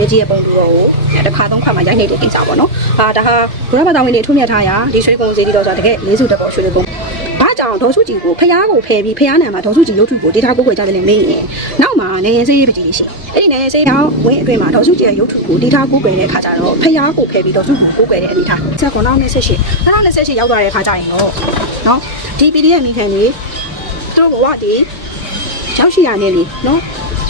မြကြီးရဲ့ပုံတူတော့ကိုတစ်ခါသုံးခါမှရိုက်နေတဲ့ကိစ္စပေါ့နော်အာဒါဟာဘုရားဘာသာဝင်တွေထုံးမြတ်ထားရဒီရွှေကုံစည်းတီတော့ဆိုတကယ်လေးစုတပေါ်ရွှေကုံဘာကြောင့်ဒေါ်စုကြည်ကိုဖျားကိုဖယ်ပြီးဖျားနံမှာဒေါ်စုကြည်ရုပ်ထုကိုဒေတာကိုကိုကြတယ်မင်းရင်နောက်မှာနေရင်စေးရေးပကြီးရှိအဲ့ဒီနေရင်စေးတော့ဝင်းအတွင်းမှာဒေါ်စုကြည်ရဲ့ရုပ်ထုကိုဒေတာကိုကိုတဲ့ခါကျတော့ဖျားကိုဖယ်ပြီးဒေါ်စုကိုကိုကိုတဲ့အနေထားဆက်ကောနောက်28 2028ရောက်သွားတဲ့ခါကျရင်တော့နော်ဒီ PDF မိခံနေသူတို့ဘဝတည်ရောက်ရှိရနေလေနော်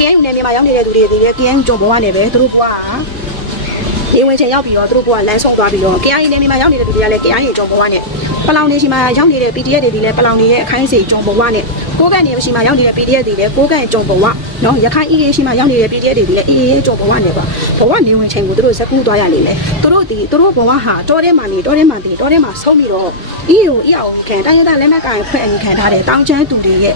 KNU နယ်မြေမှာရောက်နေတဲ့သူတွေဒီလေ KNU ကြုံဘဝနဲ့ပဲသူတို့ဘဝကနေဝင်ချင်ရောက်ပြီးတော့သူတို့ဘဝလမ်းဆုံးသွားပြီးတော့ KNU နယ်မြေမှာရောက်နေတဲ့သူတွေကလည်း KNU ကြုံဘဝနဲ့ ပလောင်နေရှိမှာရောက်နေတဲ့ PDF တွေဒီလည်းပလောင်နေရဲ့အခိုင်းအစီကြုံဘဝနဲ့ကိုးကန်နေရှိမှာရောက်နေတဲ့ PDF တွေလည်းကိုးကန်ကြုံဘဝနော်ရခိုင် EA ရှိမှာရောက်နေတဲ့ PDF တွေဒီလည်း EA ကြုံဘဝနဲ့ပေါ့ဘဝနေဝင်ချင်ကိုသူတို့ဇက်ကူးသွားရလိမ့်မယ်သူတို့ဒီသူတို့ဘဝဟာတောထဲမှာနေတောထဲမှာနေတောထဲမှာဆုံးပြီးတော့ EO EO ခံတိုင်းရတဲ့လက်နက်ကင်ဖွဲ့အင်ခံထားတဲ့တောင်ချမ်းသူတွေရဲ့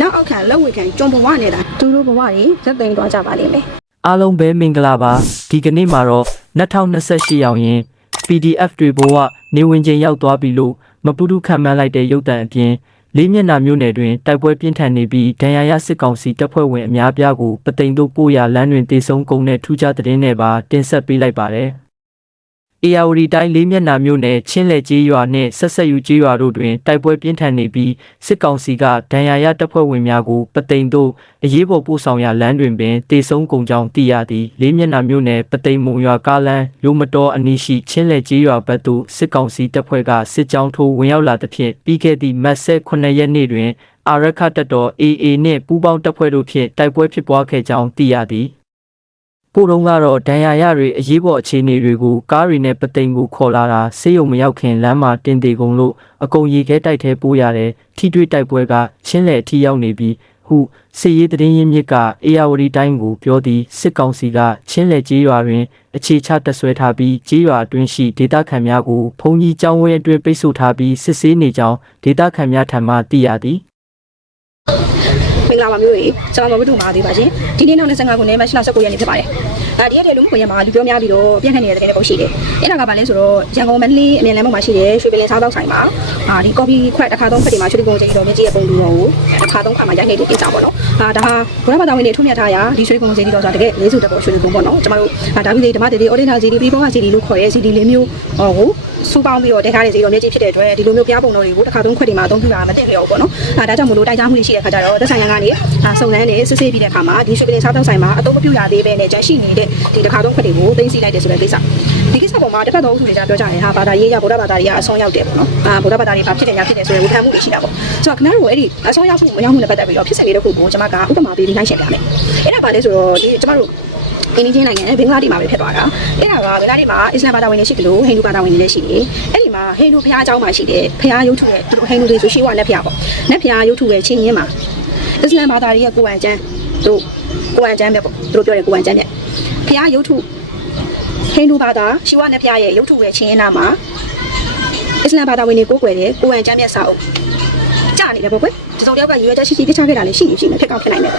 လက်အောက်ခံလက်ဝေခံကြုံဘဝနေတာသူတို့ဘဝတွေဇက်သိမ်းသွားကြပါလိမ့်မယ်အားလုံးပဲမင်္ဂလာပါဒီကနေ့မှာတော့2028ရောက်ရင် PDF တွေဘဝ နေဝင်ချိန်ရောက်သွားပြီလို့မပူတုခံမှန်းလိုက်တဲ့ရုပ်တံအပြင်လေးမျက်နှာမျိုးနယ်တွင်တိုက်ပွဲပြင်းထန်နေပြီးဒဏ်ရာရစစ်ကောင်စီတပ်ဖွဲ့ဝင်အများပြားကိုပသိမ်တို့ကိုရလမ်းတွင်တေဆုံးကုန်တဲ့ထူးခြားသတင်းတွေပါတင်ဆက်ပေးလိုက်ပါတယ်။ ARD တိုင်းလေးမျက်နှာမျိုးနယ်ချင်းလက်ကြီးရွာနှင့်ဆက်ဆက်ယူကြီးရွာတို့တွင်တိုက်ပွဲပြင်းထန်နေပြီးစစ်ကောင်စီကဒဏ်ရာရတပ်ဖွဲ့ဝင်များကိုပသိမ်တို့အရေးပေါ်ပို့ဆောင်ရာလမ်းတွင်ပင်တေဆုံးကုန်ကြောင်းသိရသည်လေးမျက်နှာမျိုးနယ်ပသိမ်မုံရွာကားလမ်းရိုးမတော်အနီးရှိချင်းလက်ကြီးရွာဘက်သို့စစ်ကောင်စီတပ်ဖွဲ့ကစစ်ကြောင်းထိုးဝင်ရောက်လာသဖြင့်ပြီးခဲ့သည့်မတ်ဆက်9ရက်နေ့တွင်အာရခတပ်တော် AA နှင့်ပူးပေါင်းတပ်ဖွဲ့တို့ဖြင့်တိုက်ပွဲဖြစ်ပွားခဲ့ကြောင်းသိရသည် ပို့တုံးကတော့ဒဏ်ရာရတွေအရေးပေါ်အခြေအနေတွေကိုကားတွေနဲ့ပသိမ်ကိုခေါ်လာတာဆေးရုံမရောက်ခင်လမ်းမှာတင်တေကုန်လို့အကုန်ရေခဲတိုက်ထဲပိုးရတယ်ထိတွေ့တိုက်ပွဲကချင်းလေအထိရောက်နေပြီးဟုစစ်ရေးသတင်းရင်းမြစ်ကအေယာဝတီတိုင်းကိုပြောသည်စစ်ကောင်စီကချင်းလေကြေးရွာတွင်အခြေချတက်ဆွဲထားပြီးကြေးရွာအတွင်းရှိဒေသခံများကိုဖုန်ကြီးကျောင်းဝင်းအတွင်းပိတ်ဆို့ထားပြီးစစ်ဆေးနေကြောင်းဒေသခံများထံမှသိရသည်မ င်္ဂလာပါမျိုးရေကျွန်တော်မဘုဒ္ဓမာသေးပါရှင်ဒီနေ့နောက်25ခုနှစ်မတ်လ19ရက်နေ့ဖြစ်ပါတယ်အဲဒီရက်တည်းလူမှုကွန်ရက်မှာလူပြောများပြီးတော့ပြန့်ခတ်နေတဲ့တဲ့ပုံရှိတယ်အဲ့ဒါကဘာလဲဆိုတော့ရန်ကုန်မန္တလေးအမြန်လမ်းပေါ်မှာရှိတဲ့ရွှေပင်လယ်စားတောက်ဆိုင်မှာအာဒီကော်ဖီခွက်တစ်ခါသုံးခွက်တွေမှာရွှေကုံကျင်းတော်မြကြီးရဲ့ပုံတူတော်ကိုတစ်ခါသုံးခါမှာရိုက်နေတဲ့ကိစ္စပေါ့နော်အာဒါဟာဘုရားဘာသာဝင်တွေထုံးမြတ်ထားရဒီရွှေကုံကျင်းတော်ဆိုတာတကယ်လေးစုတပေါ်ရွှေကုံပေါ့နော်ကျွန်တော်တို့ဒါဗီဒီဓမ္မတေတေအော်ဒင်နာစီဒီပြီးဘောကစီဒီလို့ခေါ်ရဲစီဒီလေးမျိုးဟောကို စူပေါင်းပြီးတော့တက်ထားတဲ့စီတော်မြကြီးဖြစ်တဲ့အတွက်ဒီလိုမျိုးပြားပုံတော်တွေကိုတစ်ခါသုံးခွက်တွေမှာအသုံးပြုတာမတည့်လျော်ဘူးပေါ့နော်အာဒါကြောင့်မလို့တိုက်ကြားမှုရှိတဲ့ခါကျတော့သက်ဆိုင်ရာကနေအာစုံစမ်းနေစစ်ဆေးပြီးတဲ့အခါမှာဒီရွှေပင်စားတောက်ဆိုင်မှာအသုံးမပြုရသေးပဲနဲ့ကျန်ရှိနေတဲ့ဒီတစ်ခါသုံးခွက်တွေကိုသိမ်းဆည်းလိုက်တယ်ဆိုတဲ့ကိစ္စဒီကိစ္စပေါ်မှာတစ်ခါသုံးစုတွေကပြောကြတယ်ဟာဘာသာရေးရဗုဒ္ဓဘာသာတွေကအဆုံးရောက်တယ်ပေါ့နော်အာဗုဒ္ဓဘာသာတွေဘာဖြစ်တယ်ညာဖြစ်တယ်ဆိုရင်ဝေဖန်မှုတွေရှိတာပေါ့ဆိုတော့ခင်ဗျားတို့အဲ့ဒီအဆုံးရောက်မှုမရောက်မှုနဲ့ပတ်သက်ပြီးတော့ဖြစ်စဉ်လေးတစ်ခုကိုကျွန်မကဥပမာပေးပြီးနိုင်ရှင်းပြမယ်အဲ့ဒါပါလဲဆိုတော့ဒီကျွန်မတို့ အင်းချင်းနိုင်ငံဘင်္ဂလားဒေ့ရှ်မှာပဲဖြစ်သွားတာအဲ့ဒါကဘင်္ဂလားဒေ့ရှ်မှာအစ္စလာမ်ဘာသာဝင်တွေရှိတယ်လို့ဟိန္ဒူဘာသာဝင်တွေလည်းရှိတယ်အဲ့ဒီမှာဟိန္ဒူဘုရားအကြောင်းမှာရှိတယ်ဘုရားရုပ်ထုရဲ့သူတို့ဟိန္ဒူတွေဆိုရှိဝါလက်ဖျားပေါ့လက်ဖျားရုပ်ထုရဲ့ချင်းချင်းမှာအစ္စလာမ်ဘာသာတွေရဲ့ကိုယ်အကျမ်းတို့ကိုယ်အကျမ်းပဲပေါ့သူတို့ပြောတယ်ကိုယ်အကျမ်းပဲဘုရားရုပ်ထုဟိန္ဒူဘာသာရှိဝါလက်ဖျားရဲ့ရုပ်ထုရဲ့ချင်းနာမှာအစ္စလာမ်ဘာသာဝင်တွေကိုယ်ွယ်တယ်ကိုယ်အကျမ်းမြတ်စာအုပ် ကြာနေတယ်ပေါ့ကွယ်ဒီစုံတယောက်ကရွေးချက်ရှိရှိပြချခဲ့တာလည်းရှိနေရှိနေဖြစ်ကောင်းဖြစ်နိုင်တယ်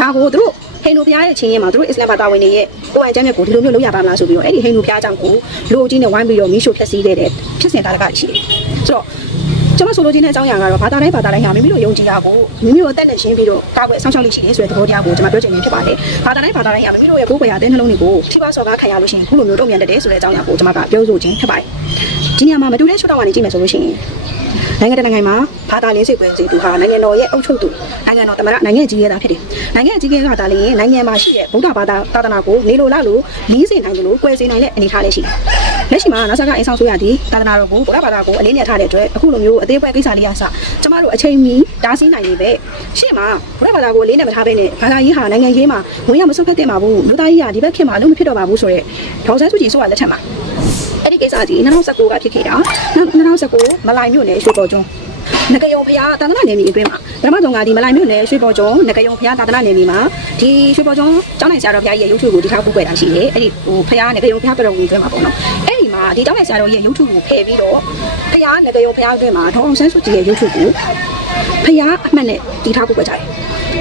ဒါကိုသူတို့ဟိန္ဒူဘုရားရဲ့ချင်းရင်မှာသူတို့အစ္စလာမ်ဘာသာဝင်တွေရဲ့ကိုယ်အကျမ်းမြတ်ကိုဒီလိုမျိုးလုပ်ရပါမလားဆိုပြီးတော့အဲ့ဒီဟိန္ဒူဘုရားအကြောင်းကိုလူအကြီးနဲ့ဝိုင်းပြီးတော့မီးရှို့ဖျက်ဆီးခဲ့တဲ့ဖြစ်စဉ်တာတကရှိတယ်ဆိုတော့ကျွန်မဆိုလိုချင်တဲ့အကြောင်းအရာကတော့ဘာသာတိုင်းဘာသာတိုင်းဟာမိမိတို့ယုံကြည်တာကိုမိမိတို့အသက်နဲ့ရှင်းပြီးတော့ကာကွယ်ဆောင်ရှောက်လိရှိတယ်ဆိုတဲ့သဘောတရားကိုကျွန်မပြောချင်နေဖြစ်ပါတယ်။ဘာသာတိုင်းဘာသာတိုင်းဟာမိမိတို့ရဲ့ကိုယ်ပွေရာတဲ့နှလုံးတွေကိုထိပါစော်ကားခံရလို့ရှိရင်ခုလိုမျိုးတုံ့ပြန်တတ်တယ်ဆိုတဲ့အကြောင်းအရာကိုကျွန်မကပြောဆိုခြင်းဖြစ်ပါတယ်။ဒီနေရာမှာမတူတဲ့ရှုထောင့်ကနေကြည့်မယ်ဆိုလို့ရှိရင်နိုင်ငံတကာနိုင်ငံမှာ ဘာသာလေးစိတ်ပွဲစီသူဟာနိုင်ငံတော်ရဲ့အုပ်ချုပ်သူနိုင်ငံတော်သမ္မတနိုင်ငံကြီးရဲ့သားဖြစ်တယ်။နိုင်ငံကြီးရဲ့ကသာလည်းနိုင်ငံမှာရှိတဲ့ဗုဒ္ဓဘာသာသာသနာကိုနေလိုလားလို့လီးစေနိုင်တယ်လို့ကွယ်စေနိုင်တဲ့အနေအထားလေးရှိတယ်။လက်ရှိမှာနာဆာကအင်ဆောင်ဆိုရသည်သာသနာတော်ကိုဗုဒ္ဓဘာသာကိုအလေးနဲ့ထားတဲ့အတွက်အခုလိုမျိုးအသေးပွဲကိစ္စလေးရစကျမတို့အချိန်မီတားဆီးနိုင်နေပဲရှေ့မှာဗုဒ္ဓဘာသာကိုအလေးနဲ့မထားဘဲနဲ့ဘာသာရေးဟာနိုင်ငံရေးမှာဝင်ရမစွတ်ဖက်တဲ့မှာဘူးလူသားကြီးဟာဒီဘက်ခင်မှာအလုံးမဖြစ်တော့ပါဘူးဆိုတော့ဒေါက်ဆန်းစုကြည်ဆိုတာလက်ထက်မှာအဲ့ဒီကိစ္စကြီး2019ကဖြစ်ခဲ့တာ2019မလိုင်မြို့နယ်ရွှေပေါ်ကျွန်း ငကယုံဖျားသာသနာနယ်မြေအတွင်းမှာပထမဆုံးကဒီမလိုင်မြို့နယ်ရွှေပေါ်ကျွန်းငကယုံဖျားသာသနာနယ်မြေမှာဒီရွှေပေါ်ကျွန်းကျောင်းနိုင်ဆရာတော်ဖျားကြီးရဲ့ရုပ်ထုကိုဒီထားကူးကွယ်တာရှိတယ်အဲ့ဒီဟိုဖျားငကယုံဖျားတော်ဝင်အတွင်းမှာပေါ့နော်အဲ့ဒီမှာဒီကျောင်းနိုင်ဆရာတော်ရဲ့ရုပ်ထုကိုဖယ်ပြီးတော့ဖျားငကယုံဖျားအတွင်းမှာဒေါအောင်ဆန်းစုကြည်ရဲ့ရုပ်ထုကိုဖျားအမှတ်နဲ့ဒီထားကူးကွယ်ကြတယ်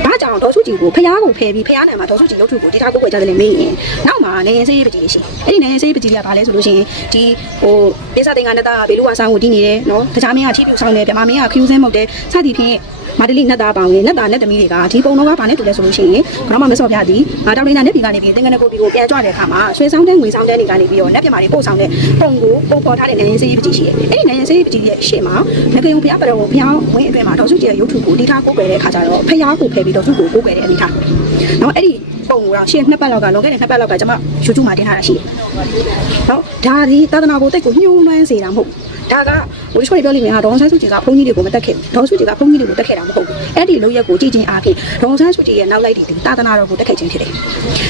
ဘာကြောင့်ဒေါ်စုကြည်ကိုဖျားကိုဖယ်ပြီးဖျားနယ်မှာဒေါ်စုကြည်ရုပ်ထုကိုဒီထားကူးကွယ်ကြတယ်လည်းမင်းရင်နောက်မှာနေရင်စေးပကြီးရှိအဲ့ဒီနေရင်စေးပကြီးကဘာလဲဆိုလို့ရှိရင်ဒီဟိုပိစာတင်ကနတာဘေလူဝါဆောင်ကိုတီးနေတယ်နော်တခြားမင်းကချိပြူဆောင်တယ်ဗမာမင်းကခရူးစင်းမုတ်တယ်စသည်ဖြင့် မာတလီနတ်သားပေါင်းနေနတ်သားနတ်သမီးတွေကဒီပုံတော့ကဘာနဲ့တူလဲဆိုလို့ရှိရင်ခရမမဆော့ပြသည်အာတောင်နေတာနဲ့ပြည်ကနေပြီးသင်္ကန်းကိုပြီးကိုပြန်ကြွတဲ့အခါမှာရွှေဆောင်တဲ့ငွေဆောင်တဲ့နေကနေပြီးတော့နတ်ပြမာတွေပို့ဆောင်တဲ့ပုံကိုပုံပေါ်ထားတဲ့နိုင်ငံရေးစည်းပကြီးရှိတယ်အဲ့ဒီနိုင်ငံရေးစည်းပကြီးရဲ့ရှေ့မှာငကယုံဘုရားပတော်ဘုရားဝင်းအတွင်းမှာတော်စုကြီးရဲ့ရုပ်ထုကိုဒီထားကိုကိုယ်တဲ့အခါကျတော့ဖျားကိုဖယ်ပြီးတော့သူ့ကိုကိုကိုယ်တဲ့အနေထားနော်အဲ့ဒီပုံကိုတော့ရှေ့နှစ်ပတ်လောက်ကလွန်ခဲ့တဲ့နှစ်ပတ်လောက်ကကျွန်မရှူချူမှာတင်ထားတာရှိတယ်နော်ဒါဒီသာသနာကိုတိတ်ကိုညှိုးနှွမ်းစေတာမဟုတ် ဒါကဘုရားပြောလိမ့်မယ်ဟာဒေါန်ဆန်းစုကြည်ကဘုန်းကြီးတွေကိုမတက်ခဲ့ဘူးဒေါန်စုကြည်ကဘုန်းကြီးတွေကိုတက်ခဲ့တာမဟုတ်ဘူးအဲ့ဒီလောက်ရက်ကိုကြည်ချင်းအားဖြင့်ဒေါန်ဆန်းစုကြည်ရဲ့နောက်လိုက်တွေဒီသာသနာတော်ကိုတက်ခဲ့ခြင်းဖြစ်တယ်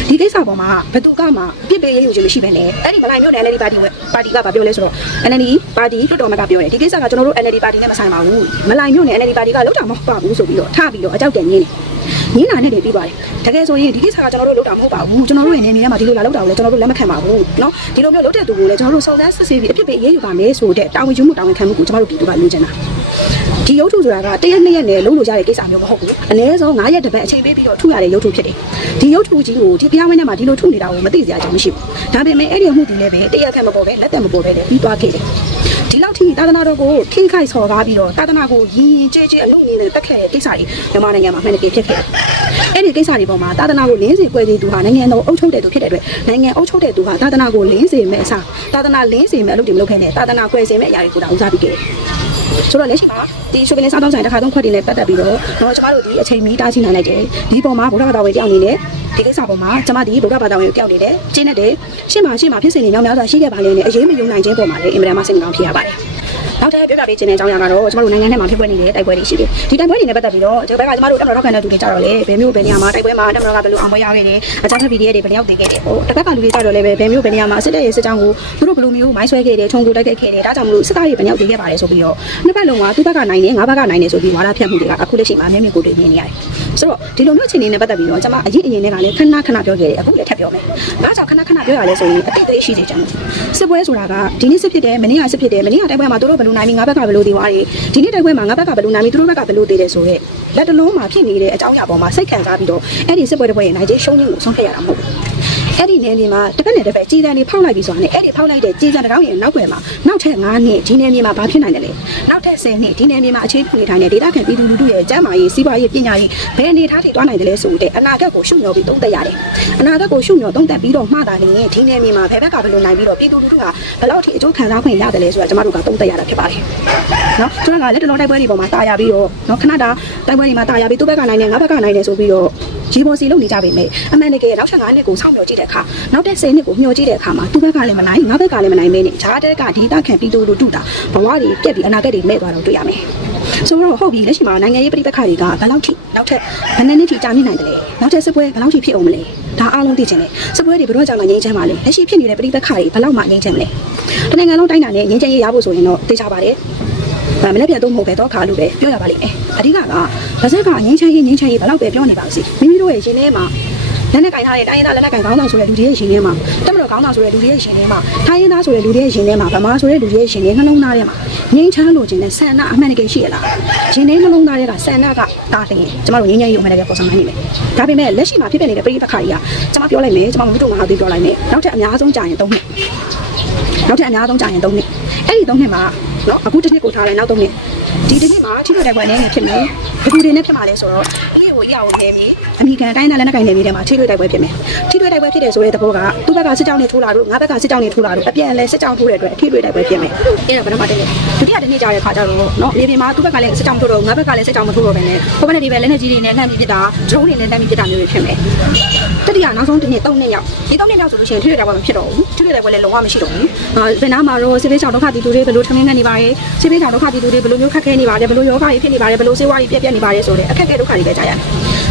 ဒီကိစ္စပေါ်မှာဘယ်သူကမှပြစ်ပေးရယူခြင်းမရှိဘဲနဲ့အဲ့ဒီမလိုက်မျိုးနယ် NLD ပါတီဝပါတီကဘာပြောလဲဆိုတော့ NLD ပါတီလွှတ်တော်မှာကပြောတယ်ဒီကိစ္စကကျွန်တော်တို့ NLD ပါတီနဲ့မဆိုင်ပါဘူးမလိုက်မျိုးနယ် NLD ပါတီကလောက်တာမဟုတ်ပါဘူးဆိုပြီးတော့ထပြီးတော့အကြောက်တန်ညင်းတယ် ညင်းလာနဲ့တည်းပြီးပါတယ်တကယ်ဆိုရင်ဒီကိစ္စကကျွန်တော်တို့လောက်တာမဟုတ်ပါဘူးကျွန်တော်တို့ရဲ့နေနေထဲမှာဒီလိုလာလောက်တာကိုလည်းကျွန်တော်တို့လက်မခံပါဘူးเนาะဒီလိုမျိုးလောက်တဲ့သူကိုလည်းကျွန်တော်တို့စုံစမ်းစစ်ဆေးပြီးအဖြစ်ပေးရေးယူပါမယ်ဆိုတဲ့တာဝန်ယူမှုတာဝန်ခံမှုကိုကျွန်တော်တို့ပြည်သူကလိုချင်တာဒီရုပ်ထုဆိုတာကတရက်နှစ်ရက်နဲ့လုံးလို့ရတဲ့ကိစ္စမျိုးမဟုတ်ဘူးအနည်းဆုံး9ရက်တစ်ပတ်အချိန်ပေးပြီးတော့ထုရတဲ့ရုပ်ထုဖြစ်တယ်ဒီရုပ်ထုကြီးကိုဒီဘုရားဝင်းထဲမှာဒီလိုထုနေတာကိုမသိစရာအကြောင်းမရှိဘူးဒါပေမဲ့အဲ့ဒီအမှုဒီလည်းပဲတရက်ခန့်မပေါ်ပဲလက်သက်မပေါ်ပဲလည်းပြီးသွားခဲ့တယ် ဒီလောက်ထိသာသနာတော်ကိုထိခိုက်ဆော်ကားပြီးတော့သာသနာကိုရင်းရင်ကြဲကြဲအလုပ်နည်းနဲ့တက်ခဲ့တဲ့ကိစ္စတွေမြန်မာနိုင်ငံမှာမှန်တကယ်ဖြစ်ခဲ့တယ်။အဲ့ဒီကိစ္စတွေပေါ်မှာသာသနာကိုလင်းစေကွယ်စေသူဟာနိုင်ငံတော်အုပ်ချုပ်တဲ့သူဖြစ်တဲ့အတွက်နိုင်ငံအုပ်ချုပ်တဲ့သူဟာသာသနာကိုလင်းစေမဲ့အစားသာသနာလင်းစေမဲ့အလုပ်တွေမလုပ်ခဲ့နဲ့သာသနာကွယ်စေမဲ့အရာတွေကိုတောင်ဦးစားပြီးခဲ့တယ်။ဆိုတော့လက်ရှိမှာဒီရှိုပင်လေးစားတောင်းဆိုင်တစ်ခါသုံးခွက်တွေနဲ့ပတ်သက်ပြီးတော့တော့ကျမတို့ဒီအချိန်မီတားချိနိုင်လိုက်တယ်။ဒီပေါ်မှာဗုဒ္ဓဘာသာဝင်တယောက်အနေနဲ့ ဒီကိစ္စပေါ်မှာကျမဒီဗုဒ္ဓဘာသာဝင်ကိုကြောက်နေတယ်။ကျင်းနေတယ်။ရှင်းမှာရှင်းမှာဖြစ်စဉ်တွေများများစွာရှိခဲ့ပါလေနဲ့အရေးမယုံနိုင်ခြင်းပေါ်မှာလည်းအင်မတန်မှစိတ်မကောင်းဖြစ်ရပါတယ်။နောက်ထပ်ပြောပြပေးခြင်းတဲ့အကြောင်းအရာကတော့ကျမတို့နိုင်ငံထဲမှာဖြစ်ပွားနေတဲ့တိုက်ပွဲတွေရှိတယ်ဒီတိုက်ပွဲတွေနဲ့ပတ်သက်ပြီးတော့ဒီဘက်ကကျမတို့တက်မတော်ခံတဲ့သူတွေကြတော့လေဘယ်မျိုးဘယ်နေရာမှာတိုက်ပွဲမှာတက်မတော်ကဘယ်လိုအောင်ပွဲရခဲ့တယ်အကြမ်းဖက် PDF တွေဘယ်နှယောက်တည်ခဲ့တယ်ဟိုတစ်ခါကလူတွေကြတော့လေဘယ်မျိုးဘယ်နေရာမှာစစ်တပ်ရဲ့စစ်ကြောင်းကိုသူတို့ဘယ်လိုမျိုးမိုင်းဆွဲခဲ့တယ်ထုံကူတိုက်ခဲ့ခဲ့တယ်ဒါကြောင့်မလို့စစ်သားတွေဘယ်နှယောက်တည်ခဲ့ပါတယ်ဆိုပြီးတော့နှစ်ပတ်လုံးကသူ့ဘက်ကနိုင်တယ်ငါးဘက်ကနိုင်တယ်ဆိုပြီးဝါဒဖြန့်မှုတွေကအခုလက်ရှိမှာအမြဲတမ်းကိုတွေ့နေရတယ် ဆိုတော့ဒီလိုမျိုးအခြေအနေနဲ့ပတ်သက်ပြီးတော့ကျမအရင်အရင်နဲ့ကလည်းခဏခဏပြောခဲ့တယ်အခုလည်းထပ်ပြောမယ်ဒါကြောင့်ခဏခဏပြောရလဲဆိုရင်အတိတ်သေးရှိစေချင်တယ်စစ်ပွဲဆိုတာကဒီနေ့စစ်ဖြစ်တယ်မနေ့ကစစ်ဖြစ်တယ်မနေ့ကတိုက်ပွဲမှာသူတို့ဘယ်လိုနိုင်ပြီးငါးဘက်ကဘယ်လိုတည်သွားတယ်ဒီနေ့တိုက်ပွဲမှာငါးဘက်ကဘယ်လိုနိုင်ပြီးသူတို့ဘက်ကဘယ်လိုတည်တယ်ဆိုတော့လက်တလုံးမှာဖြစ်နေတဲ့အကြောင်းအရာပေါ်မှာစိတ်ခံစားပြီးတော့အဲ့ဒီစစ်ပွဲတစ်ပွဲရဲ့နိုင်ခြင်းရှုံးခြင်းကိုဆုံးဖြတ်ရတာမဟုတ်ဘူး အဲ့ဒီနယ်မြေမှာတစ်ပတ်နဲ့တစ်ပတ်ကြီးစံတွေဖောက်လိုက်ပြီးဆိုတာနဲ့အဲ့ဒီဖောက်လိုက်တဲ့ကြီးစံတစ်ကောင်းရဲ့နောက်ွယ်မှာနောက်ထပ်9နှစ်ဒီနယ်မြေမှာဘာဖြစ်နိုင်တယ်လဲနောက်ထပ်10နှစ်ဒီနယ်မြေမှာအခြေပြုနေထိုင်တဲ့ဒေသခံပြည်သူလူထုရဲ့ကျန်းမာရေးစီးပွားရေးပညာရေးဘယ်အနေထားထိသွားနိုင်တယ်လဲဆိုတဲ့အနာဂတ်ကိုရှုံ့ညော်ပြီးသုံးသပ်ရတယ်အနာဂတ်ကိုရှုံ့ညော်သုံးသပ်ပြီးတော့မှသာလျှင်ဒီနယ်မြေမှာဘယ်ဘက်ကဘယ်လိုနိုင်ပြီးတော့ပြည်သူလူထုကဘယ်လောက်ထိအကျိုးခံစားခွင့်ရတယ်လဲဆိုတာကျမတို့ကသုံးသပ်ရတာဖြစ်ပါတယ်နော်ကျွန်တော်ကလက်တလုံးတိုက်ပွဲတွေပေါ်မှာတာယာပြီးတော့နော်ခဏတာတိုက်ပွဲတွေမှာတာယာပြီးသူ့ဘက်ကနိုင်တယ်ငါဘက်ကနိုင်တယ်ဆိုပြီးတော့ ရီပေါ်စီလုပ်နေကြပြီမေအမှန်တကယ်နောက်ဆက်9နှစ်ကိုစောင့်မျှော်ကြည့်တဲ့အခါနောက်တဲ့10နှစ်ကိုမျှော်ကြည့်တဲ့အခါမှာသူ့ဘက်ကလည်းမနိုင်ငါဘက်ကလည်းမနိုင်မင်းနဲ့ဂျားတဲ့ကဒေတာခံပြီးသူတို့တူတာဘဝတွေပြက်ပြီးအနာဂတ်တွေမဲ့သွားတော့တွေ့ရမယ်ဆိုတော့ဟုတ်ပြီလက်ရှိမှာနိုင်ငံရေးပြည်ပခါတွေကဘယ်လောက်ထိနောက်ထပ်ဘယ်နှစ်နှစ်ထိကြာမြင့်နိုင်တယ်လဲနောက်ထပ်စစ်ပွဲဘယ်လောက်ထိဖြစ်အောင်မလဲဒါအားလုံးသိချင်တယ်စစ်ပွဲတွေဘယ်တော့ကြောင့်မှငြိမ်းချမ်းပါလဲလက်ရှိဖြစ်နေတဲ့ပြည်ပခါတွေဘယ်လောက်မှငြိမ်းချမ်းမလဲတနိုင်ငံလုံးတိုင်းတာနဲ့ငြိမ်းချမ်းရေးရဖို့ဆိုရင်တော့သိချပါတယ်ဒါ မလည်းပြန်တော့မဟုတ်ပဲတော့ခါလို့ပဲပြောရပါလိမ့်မယ်အဓိကကဗဇက်ကငင်းချမ်းရေးငင်းချမ်းရေးဘယ်လောက်ပဲပြောနေပါစေမိမိတို့ရဲ့ရှင်ထဲမှာလက်နဲ့ကင်ထားတဲ့တိုင်းရင်းသားလက်နဲ့ကင်ခေါင်းဆောင်ဆိုတဲ့လူတွေရဲ့ရှင်ထဲမှာတက်မတော်ခေါင်းဆောင်ဆိုတဲ့လူတွေရဲ့ရှင်ထဲမှာတိုင်းရင်းသားဆိုတဲ့လူတွေရဲ့ရှင်ထဲမှာဗမာဆိုတဲ့လူတွေရဲ့ရှင်ထဲနှလုံးသားထဲမှာငင်းချမ်းလို့ခြင်းနဲ့ဆန္ဒအမှန်တကယ်ရှိရလားရှင်ထဲနှလုံးသားထဲကဆန္ဒကတာတယ်ကျမတို့ငင်းချမ်းရေးအမှန်တကယ်ပေါ်ဆောင်နိုင်နေမယ်ဒါပေမဲ့လက်ရှိမှာဖြစ်ပျက်နေတဲ့ပြည်ပခါကြီးကကျမပြောလိုက်မယ်ကျမမတို့မဟာသေးပြောလိုက်မယ်နောက်ထပ်အများဆုံးကြာရင်၃နှစ်နောက်ထပ်အများဆုံးကြာရင်၃နှစ်အဲ့ဒီ၃နှစ်မှာ နော်အခုတစ်နှစ်ကိုထားလိုက်နောက်၃နှစ်ဒီတစ်နှစ်မှာထိတွေ့တိုက်ပွဲအနေနဲ့ဖြစ်မယ် ဘယ်သူတွေနဲ့ဖြစ်မှာလဲဆိုတော့ဒီကိုရအောင်နေပြီအမိကန်တိုင်းသားလက်နက်ကင်နေပြီထဲမှာထိတွေ့တိုက်ပွဲဖြစ်မယ်ထိတွေ့တိုက်ပွဲဖြစ်တယ်ဆိုတဲ့သဘောကသူ့ဘက်ကစစ်ကြောင်းနဲ့ထိုးလာတို့ငါဘက်ကစစ်ကြောင်းနဲ့ထိုးလာတို့အပြန်အလဲစစ်ကြောင်းထိုးတဲ့အတွက်ထိတွေ့တိုက်ပွဲဖြစ်မယ်အဲ့ဒါဘယ်တော့မှတည်းဒုတိယတစ်နှစ်ကြာတဲ့ခါကျတော့နော်မြေပြင်မှာသူ့ဘက်ကလည်းစစ်ကြောင်းထိုးတော့ငါဘက်ကလည်းစစ်ကြောင်းမထိုးတော့ဘဲနဲ့ဟိုဘက်နဲ့ဒီဘက်လက်နက်ကြီးတွေနဲ့လှမ်းပြီးပစ်တာဒရုန်းတွေနဲ့လှမ်းပြီးပစ်တာမျိုးတွေဖြစ်မယ်တတိယနောက်ဆုံးတစ်နှစ်၃နှစ်ရောက်ဒီ၃နှစ်ရောက်ဆိုလို့ရှိရင်ထိတွေ့တိုက်ပွဲမဖြစ်တော့ဘူးထိတွေ့တိုက်ပွဲလည်းလုံးဝမရှိတော့ဘူးအာဘယ်နာမှာတော့စစ်ဘေးချောင်ဒုက္ခတီတူတွေဘယ်လိုထမင်းငတ်နေပါရဲစစ်ဘေးချောင်ဒုက္ခတီတူတွေဘယ်လိုမျိုးခက်ခဲနေပါလဲဘယ်လိုယောဂကြီးဖြစ်နေပါလဲဘယ်လိုစေဝါကြီးပြက်ပြက်နေပါလဲဆိုတဲ့အခက်အခဲဒုက္ခတွေပဲကြားရတယ်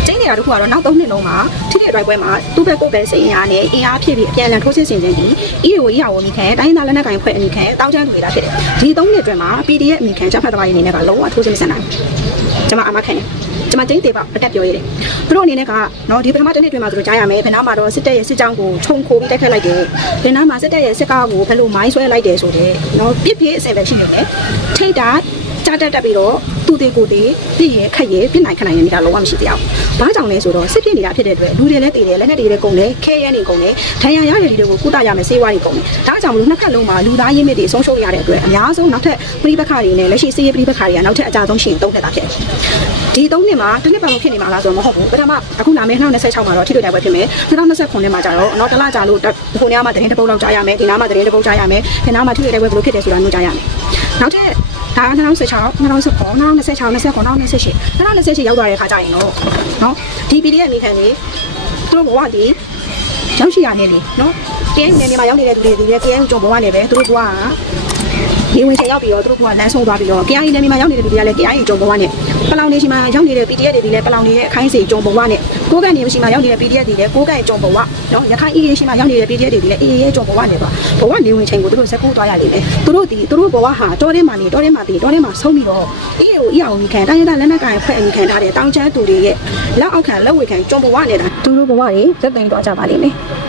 ကျင်းနေတာတခုကတော့နောက်၃နှစ်လုံးမှာထိတဲ့တိုက်ပွဲမှာသူ့ဘက်ကိုယ်ပဲစိတ်အင်အားနဲ့အင်အားဖြစ်ပြီးအပြန်အလှန်ထိုးစစ်ဆင်ခြင်းဒီ EO ရဝမိခံတိုင်းသားလက်နက်ကိုင်ဖွဲ့အမိခံတောင်းချမ်းသူတွေတာဖြစ်တယ်ဒီ၃နှစ်အတွင်းမှာ PDF အမိခံချက်ဖတ်တပိုင်းအနေနဲ့ကလုံးဝထိုးစစ်မဆင်နိုင်ဘူးကျွန်မအမခံတယ်ကျွန်မကျင်းသေးပါအတက်ပြောရတယ်သူတို့အနေနဲ့ကနော်ဒီပထမတစ်နှစ်အတွင်းမှာသူတို့ကြားရမယ်ဘယ်နာမှာတော့စစ်တပ်ရဲ့စစ်ကြောင်းကိုခြုံခိုပြီးတိုက်ခတ်လိုက်တယ်ဘယ်နာမှာစစ်တပ်ရဲ့စစ်ကားကိုဘယ်လိုမိုင်းဆွဲလိုက်တယ်ဆိုတော့နော်ပြစ်ပြစ်အစင်ပဲရှိနေတယ်ထိတ်တာ ကြားတက်တက်ပြီးတော့သူ့သေးကိုယ်သေးပြည့်ရဲ့ခက်ရဲ့ပြစ်နိုင်ခနိုင်ရနေတာလုံးဝမရှိသေးဘူးဘာကြောင့်လဲဆိုတော့စစ်ဖြစ်နေတာဖြစ်တဲ့အတွက်လူတွေလည်းတည်တယ်လက်နဲ့တွေလည်းကုန်တယ်ခဲရဲနေကုန်တယ်ဒဏ်ရာရတဲ့လူတွေကိုကုသရမယ်ဆေးဝါးတွေကုန်တယ်ဒါကြောင့်မလို့နှစ်ခက်လုံးမှာလူသားရင်းမြစ်တွေဆုံးရှုံးရတဲ့အတွက်အများဆုံးနောက်ထပ်ပြိပခါတွေနဲ့လက်ရှိဆေးရပြိပခါတွေကနောက်ထပ်အကြဆုံးရှိရင်သုံးထက်တာဖြစ်တယ်ဒီသုံးနှစ်မှာတစ်နှစ်ပတ်လုံးဖြစ်နေမှာလားဆိုတော့မဟုတ်ဘူးပထမအခုလာမယ့်2026မှာတော့ထိတွေ့တိုက်ပွဲဖြစ်မယ်2029မှာကျတော့တော့တစ်လကြာလို့ဟိုနေရာမှာတရင်တစ်ပုတ်လောက်ကြားရမယ်ဒီနားမှာတရင်တစ်ပုတ်ကြားရမယ်ဒီနားမှာထိတွေ့တိုက်ပွဲဘယ်လိုဖြစ်တယ်ဆိုတာမျိုးကြားရမယ်နောက်ထပ် ဒါက2016 2019 2026 2029 2028 2028ရောက်သွားတဲ့ခါကျရင်တော့နော်ဒီ PDF မိခံနေသူတို့ဘဝဒီရောက်ရှိရနေလေနော်တရားနေနေမှာရောက်နေတဲ့သူတွေဒီလည်းတရားကြောဘဝနဲ့ပဲသူတို့ဘဝကဒီဝင်ချိန်ရောက်ပြီးတော့သူတို့ဘဝလမ်းဆုံးသွားပြီးတော့တရားရင်နေမှာရောက်နေတဲ့လူတွေကလည်းတရားရင်ကြောဘဝနဲ့ပလောင်နေရှိမှာရောက်နေတဲ့ PDF တွေဒီလည်းပလောင်နေရဲ့အခိုင်းစီကြောဘဝနဲ့ ကိုးကန်နေရှိမှာရောက်နေတဲ့ PDF တွေလည်းကိုးကန်ကြောဘဝနော်ရခိုင်အေးရှိမှာရောက်နေတဲ့ PDF တွေဒီလည်းအေးရဲ့ကြောဘဝနဲ့ပါဘဝနေဝင်ချိန်ကိုသူတို့စကူးသွားရလိမ့်မယ်သူတို့ဒီသူတို့ဘဝဟာတောထဲမှာနေတောထဲမှာတည်တောထဲမှာဆုံးပြီးတော့အေးကိုအေးအောင်ခံတိုင်းရတဲ့လက်နက်ကင်ဖွဲ့အမိခံထားတဲ့တောင်ချမ်းသူတွေရဲ့လက်အောက်ခံလက်ဝေခံကြောဘဝနဲ့တာသူတို့ဘဝတွေသက်သိမ်းသွားကြပါလိမ့်မယ်